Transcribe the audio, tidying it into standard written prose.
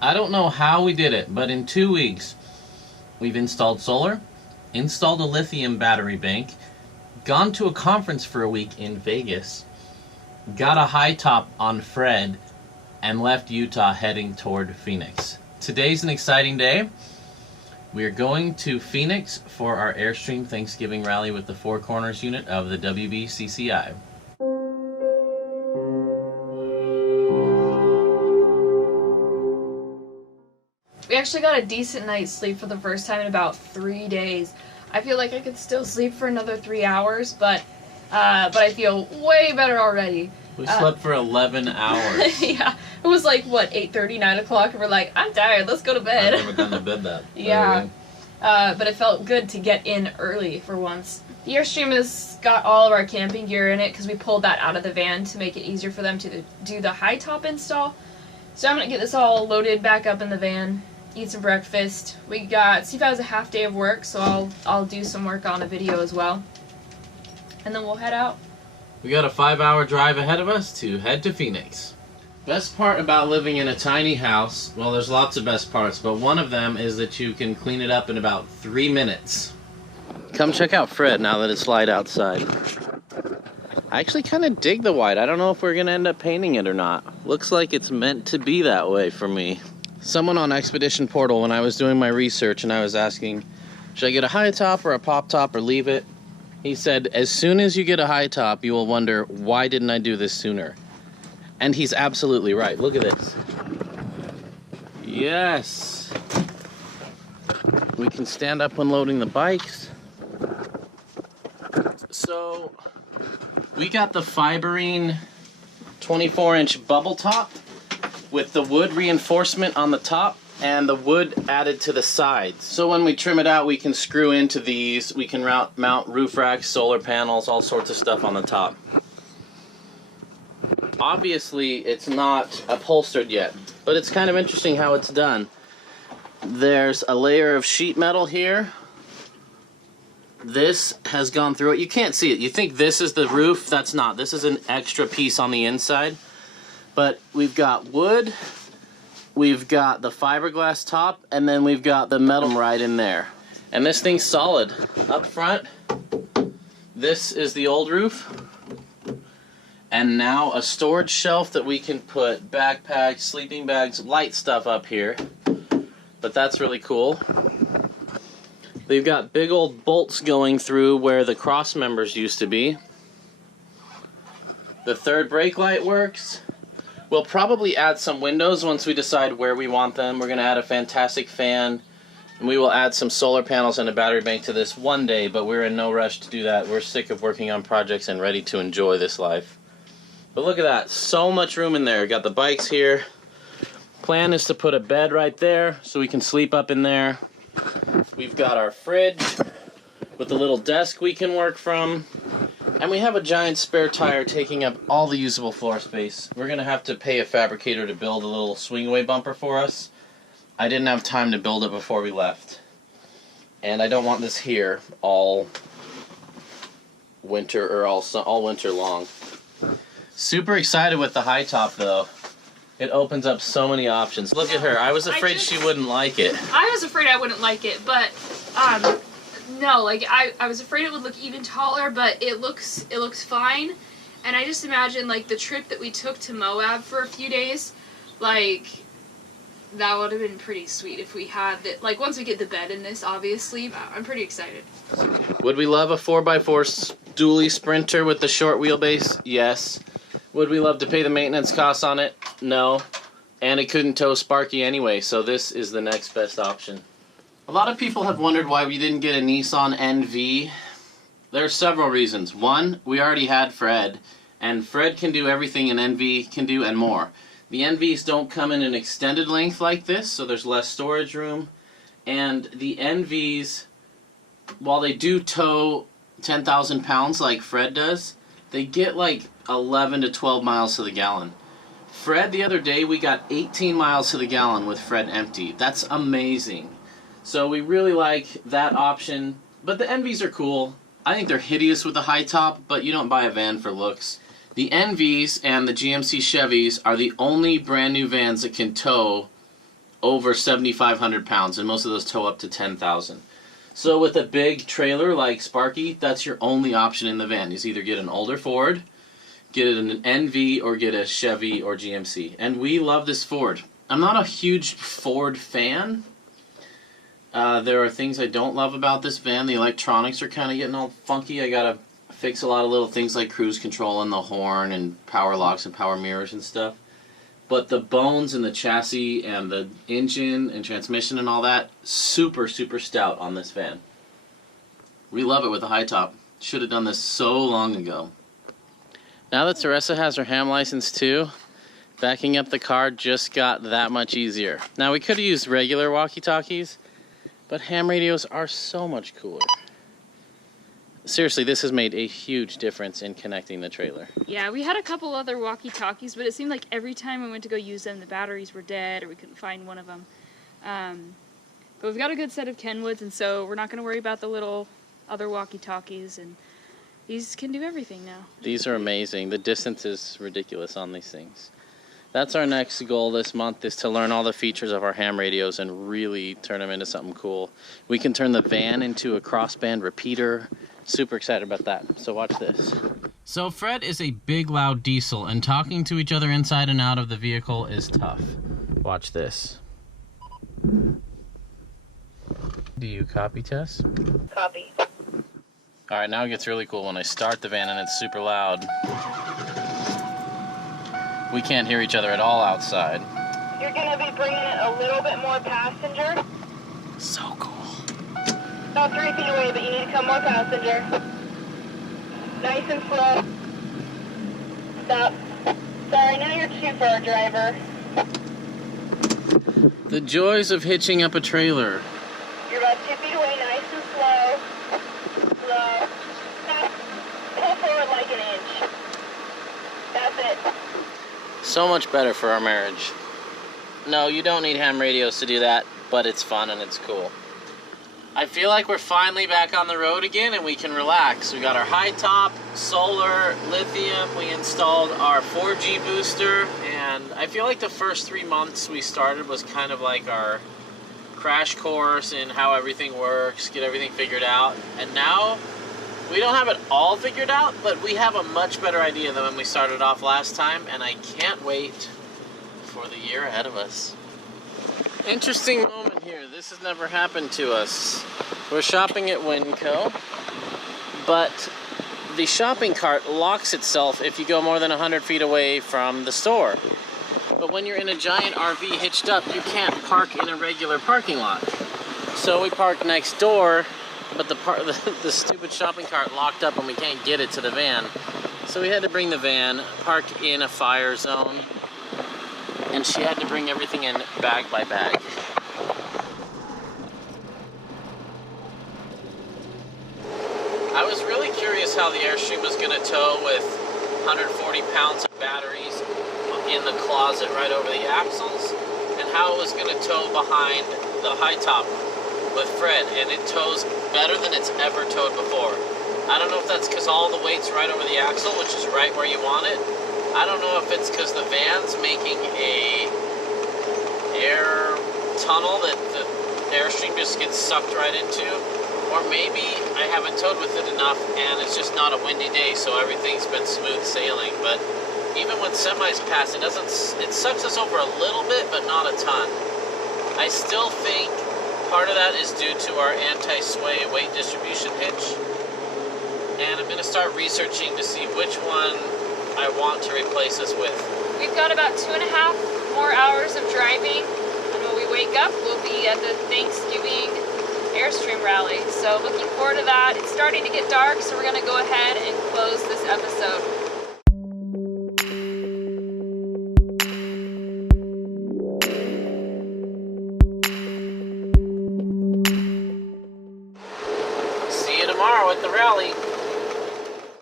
I don't know how we did it, but in 2 weeks, we've installed solar, installed a lithium battery bank, gone to a conference for a week in Vegas, got a high top on Fred, and left Utah heading toward Phoenix. Today's an exciting day. We are going to Phoenix for our Airstream Thanksgiving rally with the Four Corners unit of the WBCCI. We actually got a decent night's sleep for the first time in about 3 days. I feel like I could still sleep for another 3 hours, but I feel way better already. We slept for 11 hours. Yeah, it was like, what, 8:30, 9 o'clock, and we're like, I'm tired, let's go to bed. I've never gone to bed that Yeah, early. but it felt good to get in early for once. The Airstream has got all of our camping gear in it because we pulled that out of the van to make it easier for them to do the high top install. So I'm going to get this all loaded back up in the van, eat some breakfast. Steve has a half day of work, so I'll do some work on a video as well. And then we'll head out. We got a 5-hour drive ahead of us to head to Phoenix. Best part about living in a tiny house, well, there's lots of best parts, but one of them is that you can clean it up in about 3 minutes. Come check out Fred now that it's light outside. I actually kind of dig the white. I don't know if we're going to end up painting it or not. Looks like it's meant to be that way for me. Someone on Expedition Portal, when I was doing my research and I was asking, should I get a high top or a pop top or leave it? He said, as soon as you get a high top, you will wonder, why didn't I do this sooner? And he's absolutely right. Look at this. Yes. We can stand up when loading the bikes. So, we got the Fiberine 24-inch bubble top with the wood reinforcement on the top and the wood added to the sides. So when we trim it out, we can screw into these. We can mount roof racks, solar panels, all sorts of stuff on the top. Obviously, it's not upholstered yet, but it's kind of interesting how it's done. There's a layer of sheet metal here. This has gone through it. You can't see it. You think this is the roof. That's not. This is an extra piece on the inside. But we've got wood, we've got the fiberglass top, and then we've got the metal right in there. And this thing's solid. Up front, this is the old roof. And now a storage shelf that we can put backpacks, sleeping bags, light stuff up here. But that's really cool. They've got big old bolts going through where the cross members used to be. The third brake light works. We'll probably add some windows once we decide where we want them. We're going to add a fantastic fan, and we will add some solar panels and a battery bank to this one day, but we're in no rush to do that. We're sick of working on projects and ready to enjoy this life. But look at that, so much room in there. Got the bikes here. Plan is to put a bed right there so we can sleep up in there. We've got our fridge with a little desk we can work from. And we have a giant spare tire taking up all the usable floor space. We're going to have to pay a fabricator to build a little swing-away bumper for us. I didn't have time to build it before we left. And I don't want this here all winter or all winter long. Super excited with the high top though. It opens up so many options. Look at her. I was afraid she wouldn't like it. I was afraid I wouldn't like it, but no, like I was afraid it would look even taller, but it looks fine. And I just imagine like the trip that we took to Moab for a few days, like that would have been pretty sweet if we had that. Like once we get the bed in this, obviously, I'm pretty excited. Would we love a 4x4 dually Sprinter with the short wheelbase? Yes. Would we love to pay the maintenance costs on it? No. And it couldn't tow Sparky anyway, so this is the next best option. A lot of people have wondered why we didn't get a Nissan NV. There are several reasons. One, we already had Fred, and Fred can do everything an NV can do and more. The NVs don't come in an extended length like this, so there's less storage room. And the NVs, while they do tow 10,000 pounds like Fred does, they get like 11 to 12 miles to the gallon. Fred, the other day, we got 18 miles to the gallon with Fred empty. That's amazing. So we really like that option. But the NVs are cool. I think they're hideous with the high top, but you don't buy a van for looks. The NVs and the GMC Chevys are the only brand new vans that can tow over 7,500 pounds, and most of those tow up to 10,000. So with a big trailer like Sparky, that's your only option in the van. Is either get an older Ford, get an NV, or get a Chevy or GMC. And we love this Ford. I'm not a huge Ford fan. There are things I don't love about this van. The electronics are kind of getting all funky. I gotta fix a lot of little things like cruise control and the horn and power locks and power mirrors and stuff. But the bones and the chassis and the engine and transmission and all that, super, super stout on this van. We love it with the high top. Should have done this so long ago. Now that Teresa has her ham license too, backing up the car just got that much easier. Now we could have used regular walkie-talkies, but ham radios are so much cooler. Seriously, this has made a huge difference in connecting the trailer. Yeah, we had a couple other walkie-talkies, but it seemed like every time we went to go use them, the batteries were dead or we couldn't find one of them. But we've got a good set of Kenwoods, and so we're not going to worry about the little other walkie-talkies, and these can do everything now. These are amazing. The distance is ridiculous on these things. That's our next goal this month, is to learn all the features of our ham radios and really turn them into something cool. We can turn the van into a crossband repeater. Super excited about that. So watch this. So Fred is a big, loud diesel, and talking to each other inside and out of the vehicle is tough. Watch this. Do you copy, Tess? Copy. All right, now it gets really cool when I start the van and it's super loud. We can't hear each other at all outside. You're going to be bringing it a little bit more passenger. So cool. About 3 feet away, but you need to come more passenger. Nice and slow. Stop. Sorry, now you're too far, driver. The joys of hitching up a trailer. You're about 2 feet away, nice and slow. Slow. Stop. Pull forward like an inch. That's it. So much better for our marriage. No, you don't need ham radios to do that, but it's fun and it's cool. I feel like we're finally back on the road again and we can relax. We got our high top, solar, lithium, we installed our 4G booster, and I feel like the first 3 months we started was kind of like our crash course in how everything works, get everything figured out, and now we don't have it all figured out, but we have a much better idea than when we started off last time, and I can't wait for the year ahead of us. Interesting moment here. This has never happened to us. We're shopping at Winco, but the shopping cart locks itself if you go more than 100 feet away from the store. But when you're in a giant RV hitched up, you can't park in a regular parking lot. So we parked next door, but the stupid shopping cart locked up and we can't get it to the van. So we had to bring the van, park in a fire zone, and she had to bring everything in bag by bag. I was really curious how the Airstream was going to tow with 140 pounds of batteries in the closet right over the axles, and how it was going to tow behind the high top with Fred, and it tows better than it's ever towed before. I don't know if that's because all the weight's right over the axle, which is right where you want it. I don't know if it's because the van's making a air tunnel that the Airstream just gets sucked right into, or maybe I haven't towed with it enough and it's just not a windy day, so everything's been smooth sailing. But even when semis pass, it sucks us over a little bit, but not a ton. I still think part of that is due to our anti-sway weight distribution hitch, and I'm going to start researching to see which one I want to replace this with. We've got about 2.5 more hours of driving, and when we wake up, we'll be at the Thanksgiving Airstream rally. So looking forward to that. It's starting to get dark, so we're going to go ahead and close this episode. See you tomorrow at the rally.